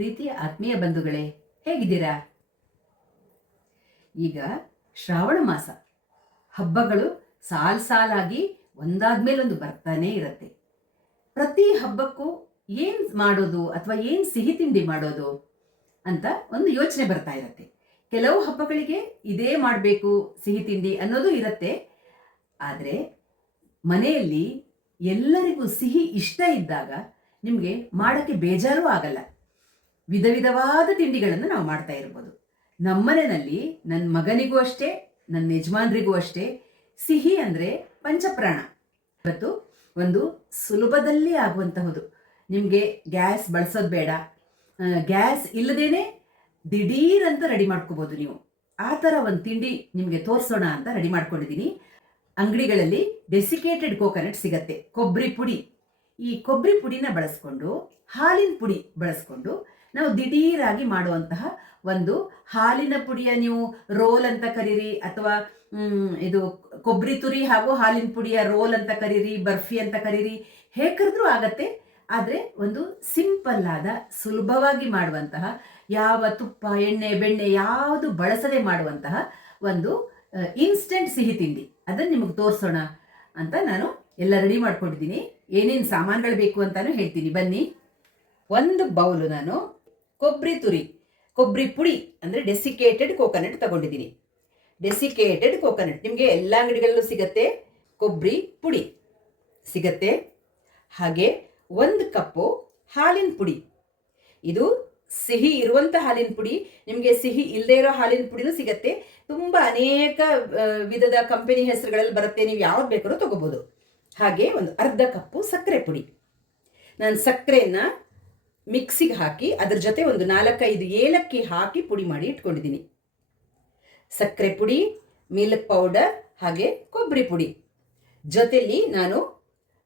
ಪ್ರೀತಿಯ ಆತ್ಮೀಯ ಬಂಧುಗಳೇ, ಹೇಗಿದ್ದೀರಾ? ಈಗ ಶ್ರಾವಣ ಮಾಸ, ಹಬ್ಬಗಳು ಸಾಲಾಗಿ ಒಂದಾದ್ಮೇಲೊಂದು ಬರ್ತಾನೆ ಇರತ್ತೆ. ಪ್ರತಿ ಹಬ್ಬಕ್ಕೂ ಏನ್ ಮಾಡೋದು ಅಥವಾ ಏನ್ ಸಿಹಿ ತಿಂಡಿ ಮಾಡೋದು ಅಂತ ಒಂದು ಯೋಚನೆ ಬರ್ತಾ ಇರತ್ತೆ. ಕೆಲವು ಹಬ್ಬಗಳಿಗೆ ಇದೇ ಮಾಡಬೇಕು ಸಿಹಿ ತಿಂಡಿ ಅನ್ನೋದು ಇರತ್ತೆ. ಆದರೆ ಮನೆಯಲ್ಲಿ ಎಲ್ಲರಿಗೂ ಸಿಹಿ ಇಷ್ಟ ಇದ್ದಾಗ ನಿಮಗೆ ಮಾಡೋಕ್ಕೆ ಬೇಜಾರೂ ಆಗಲ್ಲ. ವಿಧ ವಿಧವಾದ ತಿಂಡಿಗಳನ್ನು ನಾವು ಮಾಡ್ತಾ ಇರ್ಬೋದು. ನಮ್ಮನೆಯಲ್ಲಿ ನನ್ನ ಮಗನಿಗೂ ಅಷ್ಟೇ, ನನ್ನ ಯಜಮಾನ್ರಿಗೂ ಅಷ್ಟೇ ಸಿಹಿ ಅಂದರೆ ಪಂಚಪ್ರಾಣ. ಇವತ್ತು ಒಂದು ಸುಲಭದಲ್ಲಿ ಆಗುವಂತಹದ್ದು. ನಿಮಗೆ ಗ್ಯಾಸ್ ಬಳಸೋದು ಬೇಡ, ಗ್ಯಾಸ್ ಇಲ್ಲದೇನೆ ದಿಢೀರಂತ ರೆಡಿ ಮಾಡ್ಕೋಬೋದು ನೀವು. ಆ ಥರ ಒಂದು ತಿಂಡಿ ನಿಮಗೆ ತೋರಿಸೋಣ ಅಂತ ರೆಡಿ ಮಾಡ್ಕೊಂಡಿದ್ದೀನಿ. ಅಂಗಡಿಗಳಲ್ಲಿ ಡೆಸಿಕೇಟೆಡ್ ಕೋಕೋನಟ್ ಸಿಗತ್ತೆ, ಕೊಬ್ಬರಿ ಪುಡಿ. ಈ ಕೊಬ್ಬರಿ ಪುಡಿನ ಬಳಸ್ಕೊಂಡು, ಹಾಲಿನ ಪುಡಿ ಬಳಸ್ಕೊಂಡು ನಾವು ದಿಢೀರಾಗಿ ಮಾಡುವಂತಹ ಒಂದು ಹಾಲಿನ ಪುಡಿಯ ನೀವು ರೋಲ್ ಅಂತ ಕರೀರಿ, ಅಥವಾ ಇದು ಕೊಬ್ಬರಿ ತುರಿ ಹಾಗೂ ಹಾಲಿನ ಪುಡಿಯ ರೋಲ್ ಅಂತ ಕರೀರಿ, ಬರ್ಫಿ ಅಂತ ಕರೀರಿ, ಹೇಗೆ ಕರೆದ್ರೂ ಆಗತ್ತೆ. ಆದರೆ ಒಂದು ಸಿಂಪಲ್ ಆದ, ಸುಲಭವಾಗಿ ಮಾಡುವಂತಹ, ಯಾವ ತುಪ್ಪ ಎಣ್ಣೆ ಬೆಣ್ಣೆ ಯಾವುದು ಬಳಸದೆ ಮಾಡುವಂತಹ ಒಂದು ಇನ್ಸ್ಟೆಂಟ್ ಸಿಹಿ ತಿಂಡಿ, ಅದನ್ನು ನಿಮಗೆ ತೋರಿಸೋಣ ಅಂತ ನಾನು ಎಲ್ಲ ರೆಡಿ ಮಾಡ್ಕೊಂಡಿದ್ದೀನಿ. ಏನೇನು ಸಾಮಾನುಗಳು ಬೇಕು ಅಂತಾನು ಹೇಳ್ತೀನಿ, ಬನ್ನಿ. ಒಂದು ಬೌಲು ನಾನು ಕೊಬ್ಬರಿ ಪುಡಿ ಅಂದರೆ ಡೆಸಿಕೇಟೆಡ್ ಕೋಕೋನಟ್ ತಗೊಂಡಿದ್ದೀನಿ. ಡೆಸಿಕೇಟೆಡ್ ಕೋಕೋನಟ್ ನಿಮಗೆ ಎಲ್ಲ ಅಂಗಡಿಗಳಲ್ಲೂ ಸಿಗತ್ತೆ, ಕೊಬ್ಬರಿ ಪುಡಿ ಸಿಗತ್ತೆ. ಹಾಗೆ 1 ಕಪ್ಪು ಹಾಲಿನ ಪುಡಿ. ಇದು ಸಿಹಿ ಇರುವಂಥ ಹಾಲಿನ ಪುಡಿ, ನಿಮಗೆ ಸಿಹಿ ಇಲ್ಲದೆ ಇರೋ ಹಾಲಿನ ಪುಡಿನೂ ಸಿಗತ್ತೆ. ತುಂಬ ಅನೇಕ ವಿಧದ ಕಂಪನಿ ಹೆಸರುಗಳಲ್ಲಿ ಬರುತ್ತೆ, ನೀವು ಯಾವ್ದು ಬೇಕಾದ್ರೂ ತಗೋಬೋದು. ಹಾಗೆ ಒಂದು ಅರ್ಧ ಕಪ್ಪು ಸಕ್ಕರೆ ಪುಡಿ. ನಾನು ಸಕ್ಕರೆಯನ್ನು ಮಿಕ್ಸಿಗೆ ಹಾಕಿ ಅದರ ಜೊತೆ ಒಂದು 4-5 ಏಲಕ್ಕಿ ಹಾಕಿ ಪುಡಿ ಮಾಡಿ ಇಟ್ಕೊಂಡಿದ್ದೀನಿ. ಸಕ್ಕರೆ ಪುಡಿ, ಮಿಲ್ಕ್ ಪೌಡರ್ ಹಾಗೆ ಕೊಬ್ಬರಿ ಪುಡಿ. ಜೊತೆಲಿ ನಾನು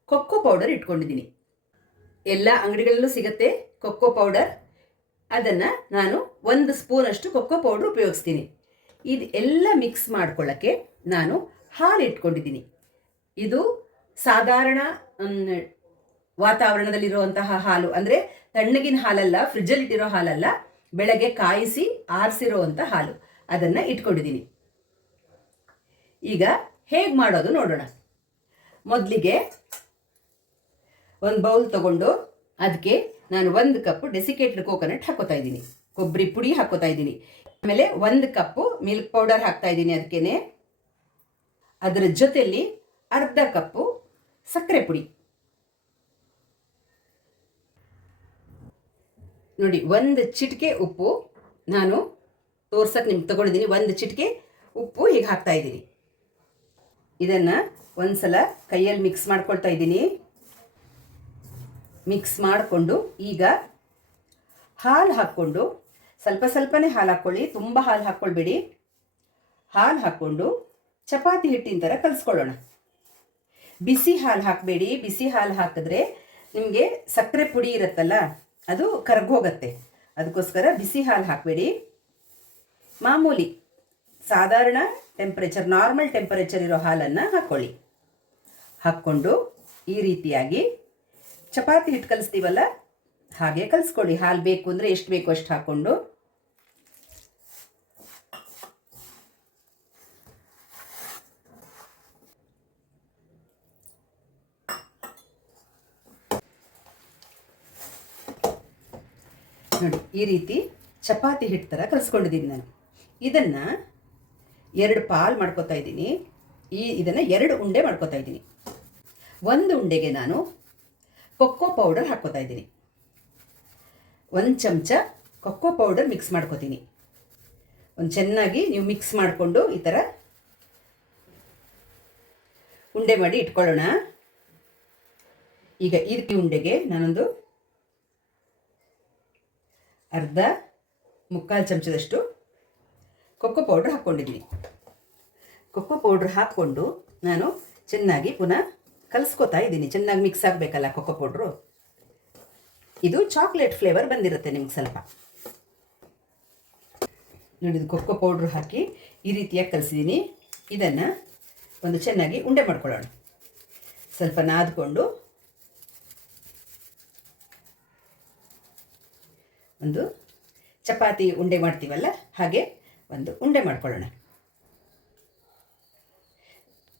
ಕೊಕ್ಕೋ ಪೌಡರ್ ಇಟ್ಕೊಂಡಿದ್ದೀನಿ. ಎಲ್ಲ ಅಂಗಡಿಗಳಲ್ಲೂ ಸಿಗತ್ತೆ ಕೊಕ್ಕೋ ಪೌಡರ್. ಅದನ್ನು ನಾನು 1 ಸ್ಪೂನಷ್ಟು ಕೊಕ್ಕೋ ಪೌಡರ್ ಉಪಯೋಗಿಸ್ತೀನಿ. ಇದು ಎಲ್ಲ ಮಿಕ್ಸ್ ಮಾಡ್ಕೊಳ್ಳೋಕ್ಕೆ ನಾನು ಹಾಲು ಇಟ್ಕೊಂಡಿದ್ದೀನಿ. ಇದು ಸಾಧಾರಣ ವಾತಾವರಣದಲ್ಲಿರುವಂತಹ ಹಾಲು, ಅಂದರೆ ತಣ್ಣಗಿನ ಹಾಲಲ್ಲ, ಫ್ರಿಜ್ಜಲ್ಲಿಟ್ಟಿರೋ ಹಾಲಲ್ಲ, ಬೆಳಗ್ಗೆ ಕಾಯಿಸಿ ಆರಿಸಿರೋವಂಥ ಹಾಲು, ಅದನ್ನು ಇಟ್ಕೊಂಡಿದ್ದೀನಿ. ಈಗ ಹೇಗೆ ಮಾಡೋದು ನೋಡೋಣ. ಮೊದಲಿಗೆ ಒಂದು ಬೌಲ್ ತಗೊಂಡು ಅದಕ್ಕೆ ನಾನು 1 ಕಪ್ ಡೆಸಿಕೇಟೆಡ್ ಕೋಕೋನಟ್ ಹಾಕೋತಾ ಇದ್ದೀನಿ, ಕೊಬ್ಬರಿ ಪುಡಿ ಹಾಕೋತಾ ಇದ್ದೀನಿ. ಆಮೇಲೆ 1 ಕಪ್ಪು ಮಿಲ್ಕ್ ಪೌಡರ್ ಹಾಕ್ತಾ ಇದ್ದೀನಿ ಅದಕ್ಕೇನೆ. ಅದರ ಜೊತೆಯಲ್ಲಿ ಅರ್ಧ ಕಪ್ಪು ಸಕ್ಕರೆ ಪುಡಿ. ನೋಡಿ, 1 ಚಿಟಿಕೆ ಉಪ್ಪು ನಾನು ತೋರ್ಸಕ್ಕೆ ನಿಮ್ಗೆ ತಗೊಂಡಿದ್ದೀನಿ. 1 ಚಿಟಿಕೆ ಉಪ್ಪು ಹೀಗೆ ಹಾಕ್ತಾ ಇದ್ದೀನಿ. ಇದನ್ನು ಒಂದ್ಸಲ ಕೈಯಲ್ಲಿ ಮಿಕ್ಸ್ ಮಾಡ್ಕೊಳ್ತಾ ಇದ್ದೀನಿ. ಮಿಕ್ಸ್ ಮಾಡಿಕೊಂಡು ಈಗ ಹಾಲು ಹಾಕ್ಕೊಂಡು, ಸ್ವಲ್ಪನೇ ಹಾಲು ಹಾಕ್ಕೊಳ್ಳಿ, ತುಂಬ ಹಾಲು ಹಾಕ್ಕೊಳ್ಬೇಡಿ. ಹಾಲು ಹಾಕ್ಕೊಂಡು ಚಪಾತಿ ಹಿಟ್ಟಿನ ಥರ ಕಲಿಸ್ಕೊಳ್ಳೋಣ. ಬಿಸಿ ಹಾಲು ಹಾಕಬೇಡಿ. ಬಿಸಿ ಹಾಲು ಹಾಕಿದ್ರೆ ನಿಮಗೆ ಸಕ್ಕರೆ ಪುಡಿ ಇರುತ್ತಲ್ಲ, ಅದು ಕರಗೋಗತ್ತೆ. ಅದಕ್ಕೋಸ್ಕರ ಬಿಸಿ ಹಾಲು ಹಾಕಬೇಡಿ. ಮಾಮೂಲಿ ಸಾಧಾರಣ ಟೆಂಪರೇಚರ್, ನಾರ್ಮಲ್ ಟೆಂಪರೇಚರ್ ಇರೋ ಹಾಲನ್ನು ಹಾಕ್ಕೊಳ್ಳಿ. ಹಾಕ್ಕೊಂಡು ಈ ರೀತಿಯಾಗಿ ಚಪಾತಿ ಹಿಟ್ಟು ಕಲಿಸ್ತೀವಲ್ಲ ಹಾಗೆ ಕಲಿಸ್ಕೊಳ್ಳಿ. ಹಾಲು ಬೇಕು ಅಂದರೆ ಎಷ್ಟು ಬೇಕು ಅಷ್ಟು ಹಾಕ್ಕೊಂಡು ನೋಡಿ, ಈ ರೀತಿ ಚಪಾತಿ ಹಿಟ್ಟು ಥರ ಕಲಿಸ್ಕೊಂಡಿದ್ದೀನಿ ನಾನು. ಇದನ್ನು 2 ಪಾಲು ಮಾಡ್ಕೋತಾ ಇದ್ದೀನಿ. ಇದನ್ನು 2 ಉಂಡೆ ಮಾಡ್ಕೋತಾ ಇದ್ದೀನಿ. 1 ಉಂಡೆಗೆ ನಾನು ಕೊಕ್ಕೋ ಪೌಡರ್ ಹಾಕ್ಕೋತಾ ಇದ್ದೀನಿ. 1 ಚಮಚ ಕೊಕ್ಕೋ ಪೌಡರ್ ಮಿಕ್ಸ್ ಮಾಡ್ಕೋತೀನಿ. ಒಂದು ಚೆನ್ನಾಗಿ ನೀವು ಮಿಕ್ಸ್ ಮಾಡಿಕೊಂಡು ಈ ಥರ ಉಂಡೆ ಮಾಡಿ ಇಟ್ಕೊಳ್ಳೋಣ. ಈಗ ಈ ಉಂಡೆಗೆ ನಾನೊಂದು ಮುಕ್ಕಾಲು ಚಮಚದಷ್ಟು ಕೊಕ್ಕೋ ಪೌಡ್ರ್ ಹಾಕ್ಕೊಂಡಿದ್ದೀನಿ. ಕೊಕ್ಕೋ ಪೌಡ್ರ್ ಹಾಕ್ಕೊಂಡು ನಾನು ಚೆನ್ನಾಗಿ ಪುನಃ ಕಲಿಸ್ಕೊತಾ ಇದ್ದೀನಿ. ಚೆನ್ನಾಗಿ ಮಿಕ್ಸ್ ಆಗಬೇಕಲ್ಲ ಕೊಕ್ಕೋ ಪೌಡ್ರು. ಇದು ಚಾಕ್ಲೇಟ್ ಫ್ಲೇವರ್ ಬಂದಿರುತ್ತೆ ನಿಮ್ಗೆ ಸ್ವಲ್ಪ. ನೋಡಿದ್ದು ಕೊಕ್ಕೋ ಪೌಡ್ರ್ ಹಾಕಿ ಈ ರೀತಿಯಾಗಿ ಕಲಿಸಿದ್ದೀನಿ. ಇದನ್ನು ಒಂದು ಚೆನ್ನಾಗಿ ಉಂಡೆ ಮಾಡ್ಕೊಳ್ಳೋಣ. ಸ್ವಲ್ಪ ನಾದ್ಕೊಂಡು ಒಂದು ಚಪಾತಿ ಉಂಡೆ ಮಾಡ್ತೀವಲ್ಲ ಹಾಗೆ ಒಂದು ಉಂಡೆ ಮಾಡ್ಕೊಳ್ಳೋಣ.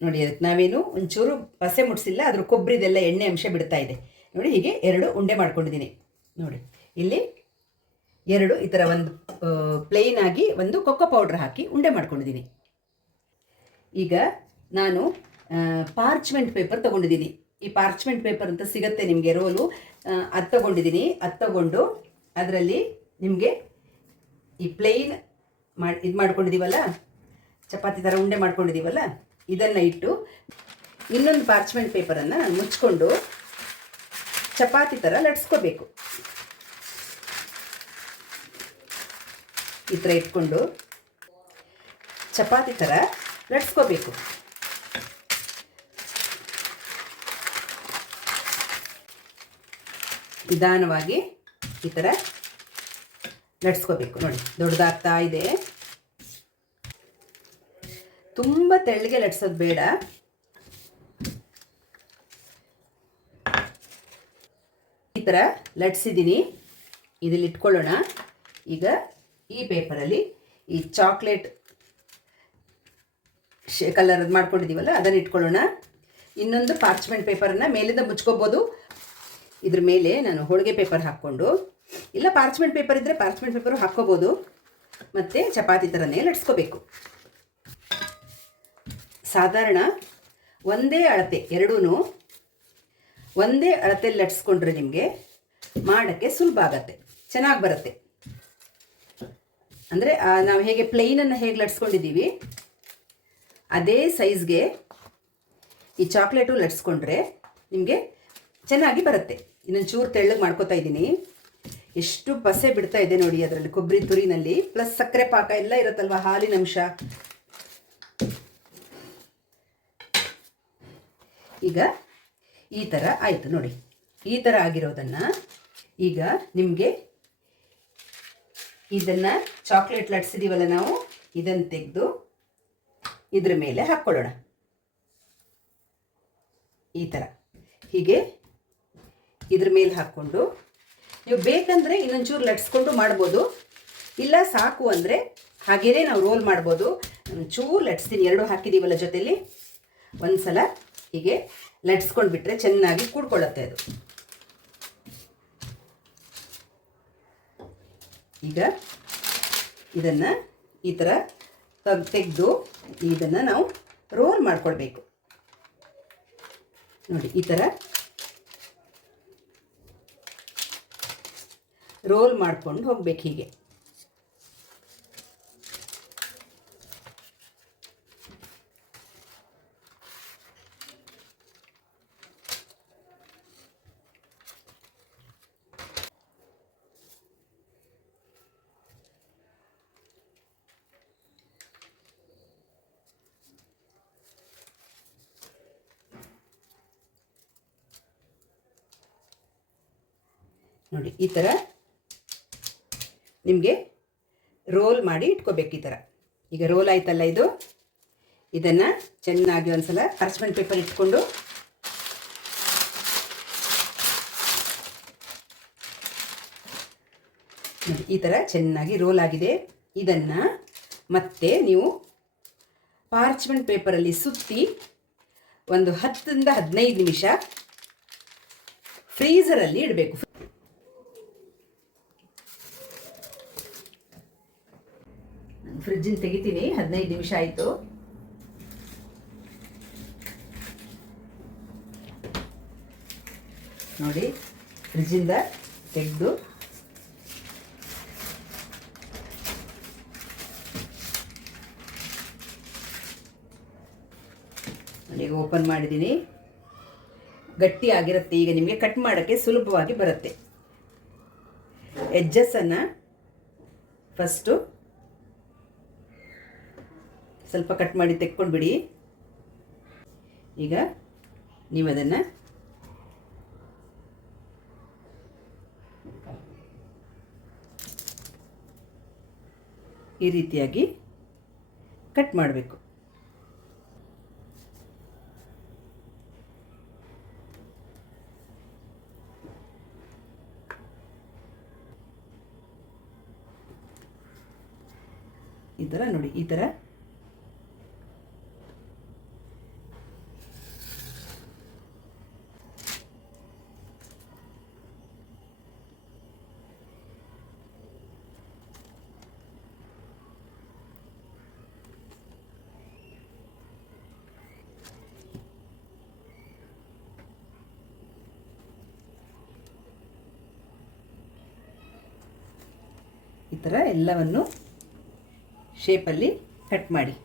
ನೋಡಿ, ಅದಕ್ಕೆ ನಾವೇನು ಒಂಚೂರು ಪಸೆ ಮುಟ್ಸಿಲ್ಲ, ಅದ್ರ ಕೊಬ್ಬರಿದೆಲ್ಲ ಎಣ್ಣೆ ಅಂಶ ಬಿಡ್ತಾ ಇದೆ. ನೋಡಿ, ಹೀಗೆ 2 ಉಂಡೆ ಮಾಡ್ಕೊಂಡಿದ್ದೀನಿ. ನೋಡಿ, ಇಲ್ಲಿ 2 ಈ ಥರ ಒಂದು ಪ್ಲೇನ್ ಆಗಿ ಒಂದು ಕೊಕ್ಕೋ ಪೌಡ್ರ್ ಹಾಕಿ ಉಂಡೆ ಮಾಡ್ಕೊಂಡಿದ್ದೀನಿ. ಈಗ ನಾನು ಪಾರ್ಚ್ಮೆಂಟ್ ಪೇಪರ್ ತೊಗೊಂಡಿದ್ದೀನಿ. ಈ ಪಾರ್ಚ್ಮೆಂಟ್ ಪೇಪರ್ ಅಂತ ಸಿಗುತ್ತೆ ನಿಮಗೆ, ರೋಲು. ಅದು ತೊಗೊಂಡಿದ್ದೀನಿ. ಅದು ತೊಗೊಂಡು ಅದರಲ್ಲಿ ನಿಮಗೆ ಈ ಪ್ಲೇನ್ ಇದು ಮಾಡ್ಕೊಂಡಿದ್ದೀವಲ್ಲ, ಚಪಾತಿ ಥರ ಉಂಡೆ ಮಾಡ್ಕೊಂಡಿದ್ದೀವಲ್ಲ, ಇದನ್ನು ಇಟ್ಟು ಇನ್ನೊಂದು ಪಾರ್ಚ್ಮೆಂಟ್ ಪೇಪರನ್ನು ನಾನು ಮುಚ್ಕೊಂಡು ಚಪಾತಿ ಥರ ಲಟ್ಸ್ಕೋಬೇಕು. ಈ ಥರ ಇಟ್ಕೊಂಡು ಚಪಾತಿ ಥರ ಲಟ್ಸ್ಕೋಬೇಕು. ನಿಧಾನವಾಗಿ ಈ ಥರ ಲಟ್ಸ್ಕೋಬೇಕು. ನೋಡಿ, ದೊಡ್ಡದಾಗ್ತಾ ಇದೆ. ತುಂಬ ತೆಳ್ಳಗೆ ಲಟ್ಸೋದು ಬೇಡ. ಈ ಥರ ಲಟ್ಸಿದ್ದೀನಿ. ಇದರಲ್ಲಿ ಇಟ್ಕೊಳ್ಳೋಣ. ಈಗ ಈ ಪೇಪರಲ್ಲಿ ಈ ಚಾಕ್ಲೇಟ್ ಕಲರ್ ಮಾಡ್ಕೊಂಡಿದ್ದೀವಲ್ಲ ಅದನ್ನು ಇಟ್ಕೊಳ್ಳೋಣ. ಇನ್ನೊಂದು ಪಾರ್ಚ್ಮೆಂಟ್ ಪೇಪರನ್ನು ಮೇಲಿಂದ ಮುಚ್ಕೋಬೋದು. ಇದ್ರ ಮೇಲೆ ನಾನು ಹೋಳಿಗೆ ಪೇಪರ್ ಹಾಕ್ಕೊಂಡು, ಇಲ್ಲ ಪಾರ್ಚ್ಮೆಂಟ್ ಪೇಪರ್ ಇದ್ದರೆ ಪಾರ್ಚ್ಮೆಂಟ್ ಪೇಪರು ಹಾಕ್ಕೋಬೋದು. ಮತ್ತು ಚಪಾತಿ ಥರನೇ ಲಟ್ಸ್ಕೋಬೇಕು. ಸಾಧಾರಣ ಒಂದೇ ಅಳತೆ, ಎರಡೂ ಒಂದೇ ಅಳತೆಯಲ್ಲಿ ಲಟ್ಸ್ಕೊಂಡ್ರೆ ನಿಮಗೆ ಮಾಡೋಕ್ಕೆ ಸುಲಭ ಆಗತ್ತೆ, ಚೆನ್ನಾಗಿ ಬರುತ್ತೆ. ಅಂದರೆ ನಾವು ಹೇಗೆ ಪ್ಲೈನನ್ನು ಹೇಗೆ ಲಟ್ಸ್ಕೊಂಡಿದ್ದೀವಿ ಅದೇ ಸೈಜ್ಗೆ ಈ ಚಾಕ್ಲೇಟು ಲಟ್ಸ್ಕೊಂಡ್ರೆ ನಿಮಗೆ ಚೆನ್ನಾಗಿ ಬರುತ್ತೆ. ಇನ್ನೊಂದು ಚೂರು ತೆಳ್ಳಗೆ ಮಾಡ್ಕೋತಾ ಇದ್ದೀನಿ. ಎಷ್ಟು ಪಸೆ ಬಿಡ್ತಾ ಇದೆ ನೋಡಿ ಅದರಲ್ಲಿ, ಕೊಬ್ಬರಿ ತುರಿನಲ್ಲಿ, ಪ್ಲಸ್ ಸಕ್ಕರೆ ಪಾಕ ಎಲ್ಲ ಇರುತ್ತಲ್ವ, ಹಾಲಿನ ಅಂಶ. ಈಗ ಈ ಥರ ಆಯಿತು ನೋಡಿ. ಈ ಥರ ಆಗಿರೋದನ್ನು ಈಗ ನಿಮಗೆ ಇದನ್ನು ಚಾಕ್ಲೇಟ್ ಲಟ್ಸಿದ್ದೀವಲ್ಲ ನಾವು, ಇದನ್ನು ತೆಗೆದು ಇದ್ರ ಮೇಲೆ ಹಾಕ್ಕೊಳ್ಳೋಣ. ಈ ಥರ ಹೀಗೆ ಇದ್ರ ಮೇಲೆ ಹಾಕ್ಕೊಂಡು, ನೀವು ಬೇಕಂದರೆ ಇನ್ನೊಂಚೂರು ಲಟ್ಸ್ಕೊಂಡು ಮಾಡ್ಬೋದು, ಇಲ್ಲ ಸಾಕು ಅಂದರೆ ಹಾಗೇ ನಾವು ರೋಲ್ ಮಾಡ್ಬೋದು. ಒಂಚೂರು ಲಟ್ಸ್ತೀನಿ, 2 ಹಾಕಿದ್ದೀವಲ್ಲ ಜೊತೆಲಿ, ಒಂದು ಸಲ ಹೀಗೆ ಲಟ್ಸ್ಕೊಂಡು ಬಿಟ್ಟರೆ ಚೆನ್ನಾಗಿ ಕೂಡ್ಕೊಳ್ಳುತ್ತೆ ಅದು. ಈಗ ಇದನ್ನು ಈ ಥರ ತೆಗೆದು ಇದನ್ನು ನಾವು ರೋಲ್ ಮಾಡ್ಕೊಳ್ಬೇಕು. ನೋಡಿ, ಈ ಥರ ರೋಲ್ ಮಾಡ್ಕೊಂಡು ಹೋಗ್ಬೇಕು ಹೀಗೆ. ನೋಡಿ, ಈ ಥರ ನಿಮಗೆ ರೋಲ್ ಮಾಡಿ ಇಟ್ಕೋಬೇಕು. ಈ ಥರ ಈಗ ರೋಲ್ ಆಯ್ತಲ್ಲ ಇದು, ಇದನ್ನು ಚೆನ್ನಾಗಿ ಒಂದು ಸಲ ಪಾರ್ಚ್ಮೆಂಟ್ ಪೇಪರ್ ಇಟ್ಕೊಂಡು ನೋಡಿ, ಈ ಥರ ಚೆನ್ನಾಗಿ ರೋಲ್ ಆಗಿದೆ. ಇದನ್ನು ಮತ್ತೆ ನೀವು ಪಾರ್ಚ್ಮೆಂಟ್ ಪೇಪರಲ್ಲಿ ಸುತ್ತಿ ಒಂದು 10ರಿಂದ 15 ನಿಮಿಷ ಫ್ರೀಝರಲ್ಲಿ ಇಡಬೇಕು. ಫ್ರಿಜ್ಜಿಂದ ತೆಗಿತೀನಿ. 15 ನಿಮಿಷ ಆಯಿತು. ನೋಡಿ, ಫ್ರಿಜ್ಜಿಂದ ತೆಗೆದು ಈಗ ಓಪನ್ ಮಾಡಿದ್ದೀನಿ. ಗಟ್ಟಿ ಆಗಿರುತ್ತೆ. ಈಗ ನಿಮಗೆ ಕಟ್ ಮಾಡೋಕ್ಕೆ ಸುಲಭವಾಗಿ ಬರುತ್ತೆ. ಎಡ್ಜಸ್ಸನ್ನು ಫಸ್ಟು ಸ್ವಲ್ಪ ಕಟ್ ಮಾಡಿ ತೆಕ್ಕೊಂಡ್ಬಿಡಿ. ಈಗ ನೀವು ಅದನ್ನು ಈ ರೀತಿಯಾಗಿ ಕಟ್ ಮಾಡಬೇಕು. ಈ ಥರ ನೋಡಿ, ಈ ಥರ ಈ ಥರ ಎಲ್ಲವನ್ನು ಶೇಪಲ್ಲಿ ಕಟ್ ಮಾಡಿ.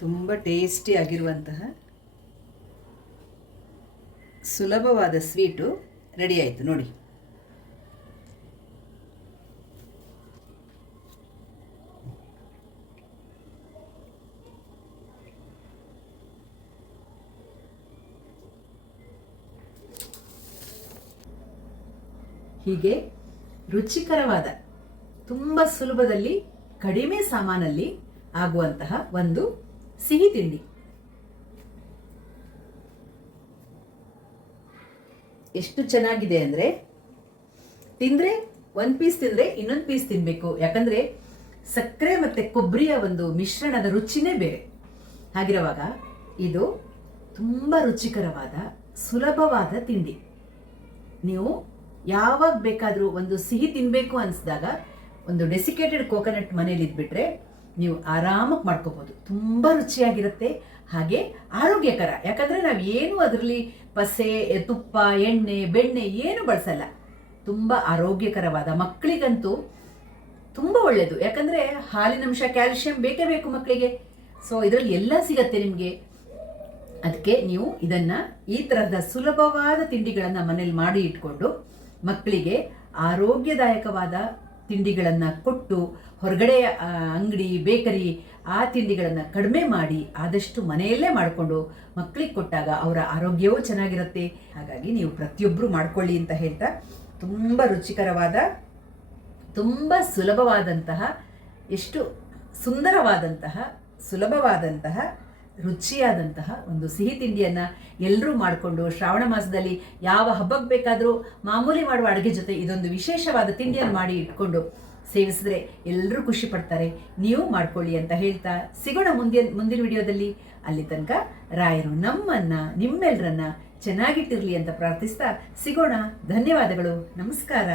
ತುಂಬ ಟೇಸ್ಟಿ ಆಗಿರುವಂತಹ ಸುಲಭವಾದ ಸ್ವೀಟು ರೆಡಿ ಆಯಿತು ನೋಡಿ. ಹೀಗೆ ರುಚಿಕರವಾದ, ತುಂಬ ಸುಲಭದಲ್ಲಿ ಕಡಿಮೆ ಸಾಮಾನಲ್ಲಿ ಆಗುವಂತಹ ಒಂದು ಸಿಹಿ ತಿಂಡಿ. ಎಷ್ಟು ಚೆನ್ನಾಗಿದೆ ಅಂದರೆ, ತಿಂದರೆ ಒಂದು ಪೀಸ್ ತಿಂದರೆ ಇನ್ನೊಂದು ಪೀಸ್ ತಿನ್ನಬೇಕು. ಯಾಕಂದರೆ ಸಕ್ಕರೆ ಮತ್ತು ಕೊಬ್ಬರಿಯ ಒಂದು ಮಿಶ್ರಣದ ರುಚಿನೇ ಬೇರೆ. ಹಾಗಿರುವಾಗ ಇದು ತುಂಬ ರುಚಿಕರವಾದ ಸುಲಭವಾದ ತಿಂಡಿ. ನೀವು ಯಾವಾಗ ಬೇಕಾದರೂ ಒಂದು ಸಿಹಿ ತಿನ್ನಬೇಕು ಅನಿಸಿದಾಗ ಒಂದು ಡೆಸಿಕೇಟೆಡ್ ಕೋಕೋನಟ್ ಮನೇಲಿ ಇದ್ಬಿಟ್ರೆ ನೀವು ಆರಾಮಾಗಿ ಮಾಡ್ಕೋಬೋದು. ತುಂಬ ರುಚಿಯಾಗಿರುತ್ತೆ, ಹಾಗೆ ಆರೋಗ್ಯಕರ. ಯಾಕಂದರೆ ನಾವು ಏನು ಅದರಲ್ಲಿ ಪಸೆ, ತುಪ್ಪ, ಎಣ್ಣೆ, ಬೆಣ್ಣೆ ಏನು ಬಳಸಲ್ಲ. ತುಂಬ ಆರೋಗ್ಯಕರವಾದ, ಮಕ್ಕಳಿಗಂತೂ ತುಂಬ ಒಳ್ಳೆಯದು. ಯಾಕಂದರೆ ಹಾಲಿನಂಶ, ಕ್ಯಾಲ್ಶಿಯಂ ಬೇಕೇ ಬೇಕು ಮಕ್ಕಳಿಗೆ. ಸೊ ಇದರಲ್ಲಿ ಎಲ್ಲ ಸಿಗತ್ತೆ ನಿಮಗೆ. ಅದಕ್ಕೆ ನೀವು ಇದನ್ನು, ಈ ತರಹದ ಸುಲಭವಾದ ತಿಂಡಿಗಳನ್ನು ಮನೇಲಿ ಮಾಡಿ ಇಟ್ಕೊಂಡು ಮಕ್ಕಳಿಗೆ ಆರೋಗ್ಯದಾಯಕವಾದ ತಿಂಡಿಗಳನ್ನು ಕೊಟ್ಟು, ಹೊರಗಡೆ ಅಂಗಡಿ, ಬೇಕರಿ ಆ ತಿಂಡಿಗಳನ್ನು ಕಡಿಮೆ ಮಾಡಿ ಆದಷ್ಟು ಮನೆಯಲ್ಲೇ ಮಾಡಿಕೊಂಡು ಮಕ್ಕಳಿಗೆ ಕೊಟ್ಟಾಗ ಅವರ ಆರೋಗ್ಯವೂ ಚೆನ್ನಾಗಿರುತ್ತೆ. ಹಾಗಾಗಿ ನೀವು ಪ್ರತಿಯೊಬ್ಬರು ಮಾಡ್ಕೊಳ್ಳಿ ಅಂತ ಹೇಳ್ತಾ, ತುಂಬ ರುಚಿಕರವಾದ, ತುಂಬ ಸುಲಭವಾದಂತಹ, ಎಷ್ಟು ಸುಂದರವಾದಂತಹ, ಸುಲಭವಾದಂತಹ, ರುಚಿಯಾದಂತಹ ಒಂದು ಸಿಹಿ ತಿಂಡಿಯನ್ನು ಎಲ್ಲರೂ ಮಾಡಿಕೊಂಡು ಶ್ರಾವಣ ಮಾಸದಲ್ಲಿ ಯಾವ ಹಬ್ಬಕ್ಕೆ ಬೇಕಾದರೂ ಮಾಮೂಲಿ ಮಾಡುವ ಅಡುಗೆ ಜೊತೆ ಇದೊಂದು ವಿಶೇಷವಾದ ತಿಂಡಿಯನ್ನು ಮಾಡಿ ಇಟ್ಕೊಂಡು ಸೇವಿಸಿದ್ರೆ ಎಲ್ಲರೂ ಖುಷಿ ಪಡ್ತಾರೆ. ನೀವು ಮಾಡ್ಕೊಳ್ಳಿ ಅಂತ ಹೇಳ್ತಾ ಸಿಗೋಣ ಮುಂದಿನ ವಿಡಿಯೋದಲ್ಲಿ. ಅಲ್ಲಿ ತನಕ ರಾಯರು ನಿಮ್ಮೆಲ್ಲರನ್ನ ಚೆನ್ನಾಗಿಟ್ಟಿರಲಿ ಅಂತ ಪ್ರಾರ್ಥಿಸ್ತಾ ಸಿಗೋಣ. ಧನ್ಯವಾದಗಳು. ನಮಸ್ಕಾರ.